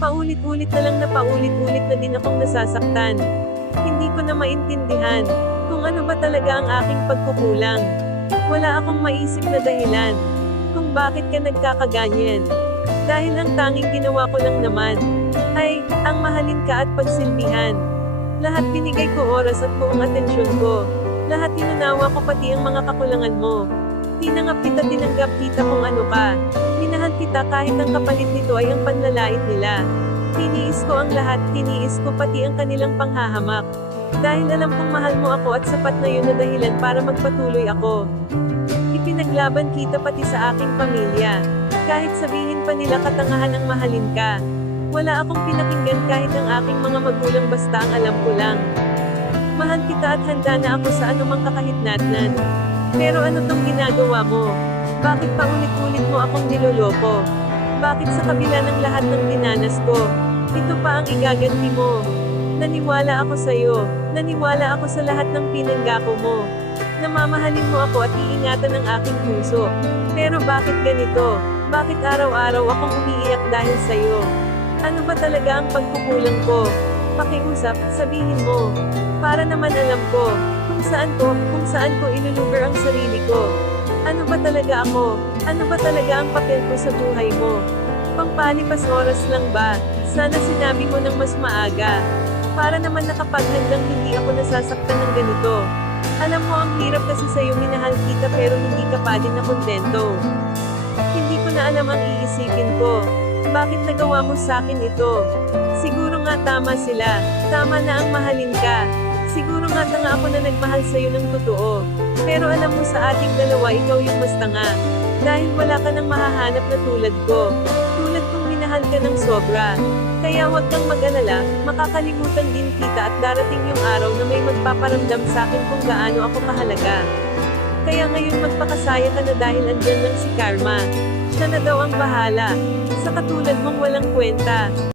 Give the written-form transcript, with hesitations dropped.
Paulit-ulit na lang na paulit-ulit na din akong nasasaktan. Hindi ko na maintindihan kung ano ba talaga ang aking pagkukulang. Wala akong maisip na dahilan kung bakit ka nagkakaganyan. Dahil ang tanging ginawa ko lang naman ay ang mahalin ka at pagsilbihan. Lahat binigay ko oras at buong atensyon ko. Lahat tinunawa ko pati ang mga kakulangan mo. Tinanggap kita, tinanggap kita kung ano ka. Minahal kita kahit ang kapalit nito ay ang panlalait nila. Tiniis ko ang lahat, tiniis ko pati ang kanilang panghahamak. Dahil alam kong mahal mo ako at sapat na yun na dahilan para magpatuloy ako. Ipinaglaban kita pati sa aking pamilya. Kahit sabihin pa nila katangahan ang mahalin ka. Wala akong pinakinggan kahit ang aking mga magulang, basta ang alam ko lang. Mahal kita at handa na ako sa anumang kakahitnatnan. Pero ano tong ginagawa mo? Bakit paulit-ulit mo akong niloloko? Bakit sa kabila ng lahat ng dinanas ko, ito pa ang igaganti mo? Naniwala ako sa'yo. Naniwala ako sa lahat ng pinanggako mo. Namamahalin mo ako at iingatan ang aking puso. Pero bakit ganito? Bakit araw-araw akong umiiyak dahil sa'yo? Ano ba talaga ang pagkukulang ko? Pakiusap, sabihin mo. Para naman alam ko kung saan ko ilulugar ang sarili ko. Ano ba talaga ako? Ano ba talaga ang papel ko sa buhay mo? Pampalipas oras lang ba? Sana sinabi mo ng mas maaga. Para naman nakapaghandang hindi ako nasasaktan ng ganito. Alam mo, ang hirap kasi sa'yo, minahal kita pero hindi ka pa din na kontento. Hindi ko na alam ang iisipin ko. Bakit nagawa mo sa akin ito? Siguro nga tama sila. Tama na ang mahalin ka. Siguro nga tanga ako na nagmahal sa'yo ng totoo. Pero alam mo, sa ating dalawa ikaw yung mas tanga. Dahil wala ka nang mahahanap na tulad ko. Tulad kong minahal ka ng sobra. Kaya huwag kang mag-alala, makakalimutan din kita at darating yung araw na may magpaparamdam sa akin kung gaano ako kahalaga. Kaya ngayon magpakasaya ka na dahil andyan lang si Karma. Siya na daw ang bahala. Sa katulad mong walang kwenta.